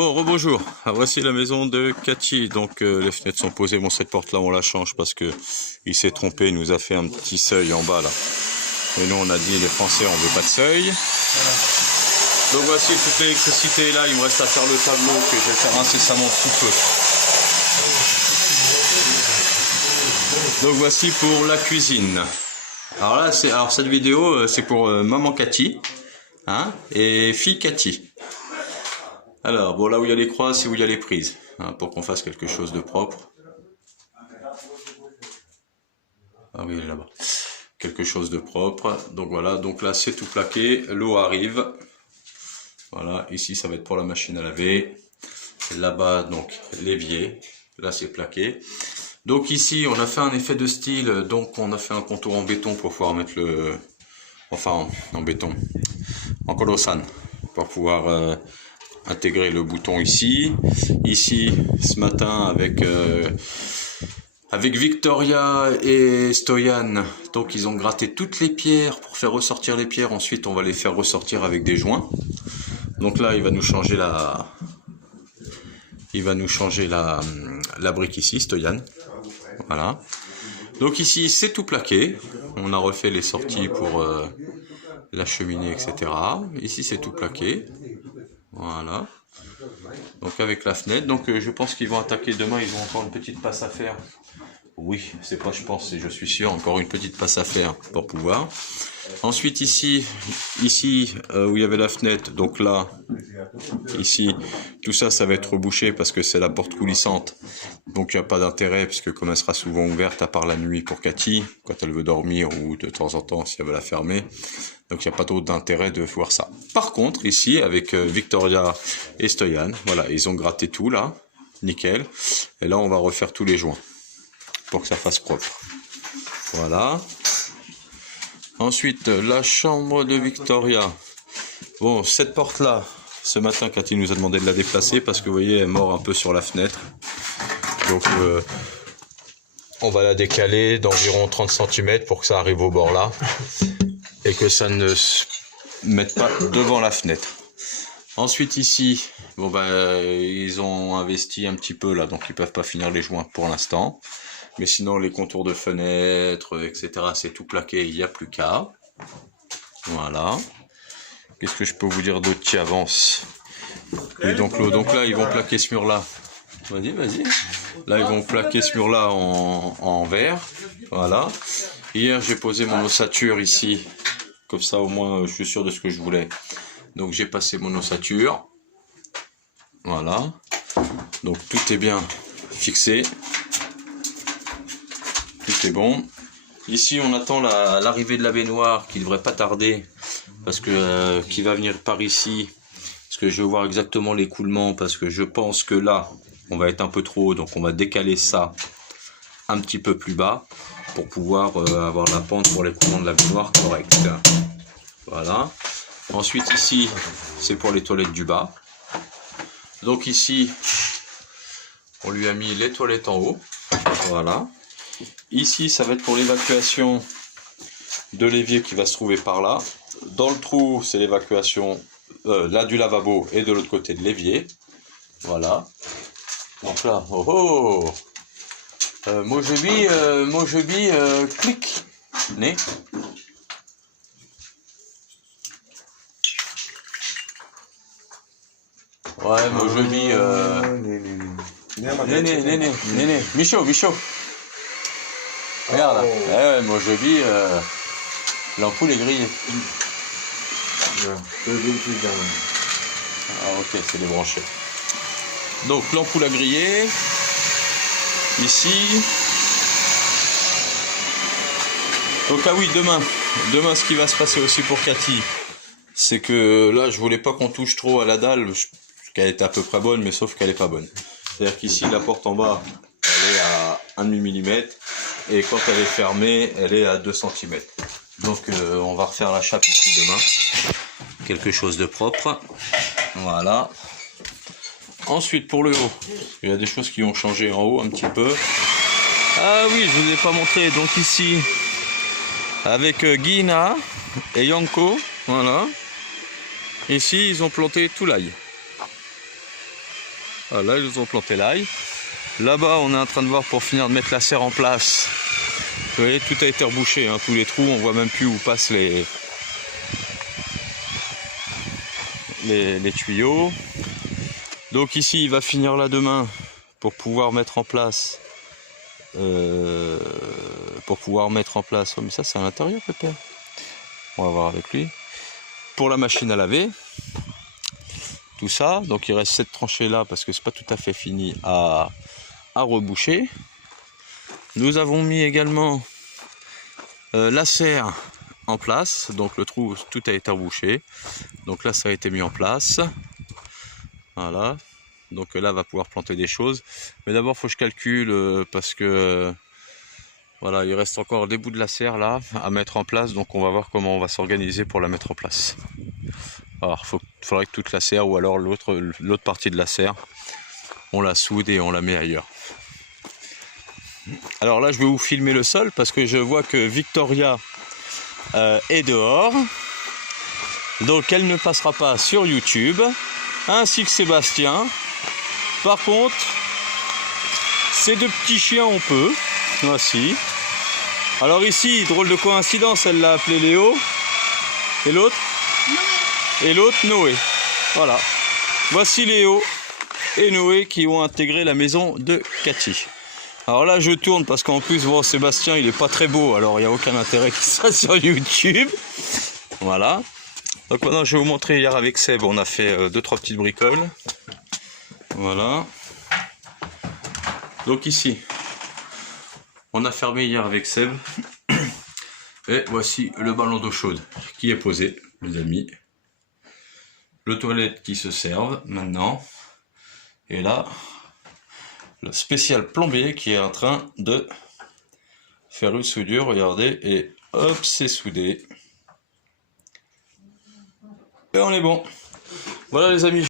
Bon, rebonjour. Ah, voici la maison de Cathy. Donc les fenêtres sont posées. Bon, cette porte là on la change parce que il s'est trompé, il nous a fait un petit seuil en bas là. Et nous on a dit les Français on veut pas de seuil. Donc voici toute l'électricité est là, il me reste à faire le tableau que je vais faire incessamment sous peu. Donc voici pour la cuisine. Alors là cette vidéo c'est pour maman Cathy, hein, et fille Cathy. Alors, bon, là où il y a les croix, c'est où il y a les prises, hein, pour qu'on fasse quelque chose de propre. Ah oui, elle est là-bas. Quelque chose de propre. Donc voilà, donc là, c'est tout plaqué. L'eau arrive. Voilà, ici, ça va être pour la machine à laver. Là-bas, donc, l'évier. Là, c'est plaqué. Donc ici, on a fait un effet de style. Donc, on a fait un contour en béton pour pouvoir mettre le... Enfin, en béton. En colossane. Pour pouvoir... intégrer le bouton ici. Ici, ce matin, avec Victoria et Stoyan, donc ils ont gratté toutes les pierres pour faire ressortir les pierres. Ensuite, on va les faire ressortir avec des joints. Donc là, il va nous changer la brique ici, Stoyan. Voilà. Donc ici, c'est tout plaqué. On a refait les sorties pour la cheminée, etc. Ici, c'est tout plaqué. Voilà. Donc avec la fenêtre. Donc je pense qu'ils vont attaquer demain. Ils ont encore une petite passe à faire. Oui, c'est pas je pense, c'est je suis sûr. Encore une petite passe à faire pour pouvoir. Ensuite ici où il y avait la fenêtre. Donc là, ici, tout ça, ça va être rebouché parce que c'est la porte coulissante. Donc il n'y a pas d'intérêt puisque comme elle sera souvent ouverte à part la nuit pour Cathy, quand elle veut dormir ou de temps en temps si elle veut la fermer. Donc il n'y a pas trop d'intérêt de voir ça. Par contre, ici, avec Victoria et Stoyan, voilà, ils ont gratté tout là, nickel. Et là, on va refaire tous les joints pour que ça fasse propre. Voilà. Ensuite, la chambre de Victoria. Bon, cette porte-là, ce matin, Cathy nous a demandé de la déplacer parce que vous voyez, elle est morte un peu sur la fenêtre. Donc, on va la décaler d'environ 30 cm pour que ça arrive au bord là. Et que ça ne se mette pas devant la fenêtre. Ensuite ici, bon ben ils ont investi un petit peu là, donc ils peuvent pas finir les joints pour l'instant. Mais sinon les contours de fenêtres, etc. c'est tout plaqué, il n'y a plus qu'à. Voilà. Qu'est-ce que je peux vous dire d'autre qui avance? Oui, donc l'eau. Donc là ils vont plaquer ce mur là. Vas-y, vas-y. Là ils vont plaquer ce mur là en verre. Voilà. Hier j'ai posé mon ossature ici. Comme ça, au moins, je suis sûr de ce que je voulais. Donc, j'ai passé mon ossature. Voilà. Donc, tout est bien fixé. Tout est bon. Ici, on attend l'arrivée de la baignoire qui ne devrait pas tarder. Parce que, qui va venir par ici. Parce que je veux voir exactement l'écoulement. Parce que je pense que là, on va être un peu trop haut. Donc, on va décaler ça un petit peu plus bas. Pour pouvoir avoir la pente pour l'écoulement de la baignoire correcte. Voilà. Ensuite ici, c'est pour les toilettes du bas. Donc ici, on lui a mis les toilettes en haut. Voilà. Ici, ça va être pour l'évacuation de l'évier qui va se trouver par là. Dans le trou, c'est l'évacuation là du lavabo et de l'autre côté de l'évier. Voilà. Donc là, oh oh, Mojebi, clic, né. Ouais, Mojebi, Néné, Michaud. Regarde là. Ouais, Mojebi, l'ampoule est grillée. Ah ok, c'est débranché. Donc l'ampoule a grillé. Ici. Donc ah oui, demain ce qui va se passer aussi pour Cathy, c'est que là je voulais pas qu'on touche trop à la dalle, qu'elle était à peu près bonne, mais sauf qu'elle est pas bonne. C'est-à-dire qu'ici la porte en bas, elle est à 1,5 mm et quand elle est fermée, elle est à 2 cm. Donc on va refaire la chape ici demain, quelque chose de propre. Voilà. Ensuite pour le haut, il y a des choses qui ont changé en haut un petit peu. Ah oui, je vous ai pas montré. Donc ici, avec Guina et Yanko, voilà. Ici, ils ont planté tout l'ail. Voilà, ils nous ont planté l'ail. Là-bas, on est en train de voir pour finir de mettre la serre en place. Vous voyez, tout a été rebouché, hein, tous les trous, on voit même plus où passent les tuyaux. Donc ici, il va finir là demain pour pouvoir mettre en place. Oh, mais ça c'est à l'intérieur peut-être. On va voir avec lui. Pour la machine à laver. Tout ça. Donc il reste cette tranchée là parce que c'est pas tout à fait fini à reboucher. Nous avons mis également la serre en place. Donc le trou, tout a été rebouché. Donc là ça a été mis en place. Voilà. Donc là, va pouvoir planter des choses. Mais d'abord, il faut que je calcule parce que voilà, il reste encore des bouts de la serre là à mettre en place. Donc on va voir comment on va s'organiser pour la mettre en place. Alors, il faudrait que toute la serre ou alors l'autre partie de la serre, on la soude et on la met ailleurs. Alors là, je vais vous filmer le sol parce que je vois que Victoria est dehors. Donc elle ne passera pas sur YouTube. Ainsi que Sébastien. Par contre, ces deux petits chiens, on peut. Voici. Alors ici, drôle de coïncidence, elle l'a appelé Léo. Et l'autre Noé. Et l'autre, Noé. Voilà. Voici Léo et Noé qui ont intégré la maison de Cathy. Alors là, je tourne parce qu'en plus, bon, Sébastien, il est pas très beau. Alors, il n'y a aucun intérêt qu'il soit sur YouTube. Voilà. Donc maintenant, je vais vous montrer hier avec Seb. On a fait 2-3 petites bricoles. Voilà. Donc ici, on a fermé hier avec Seb. Et voici le ballon d'eau chaude qui est posé, les amis. Le toilette qui se serve maintenant. Et là, le spécial plombier qui est en train de faire une soudure. Regardez. Et hop, c'est soudé. Et on est bon. Voilà les amis.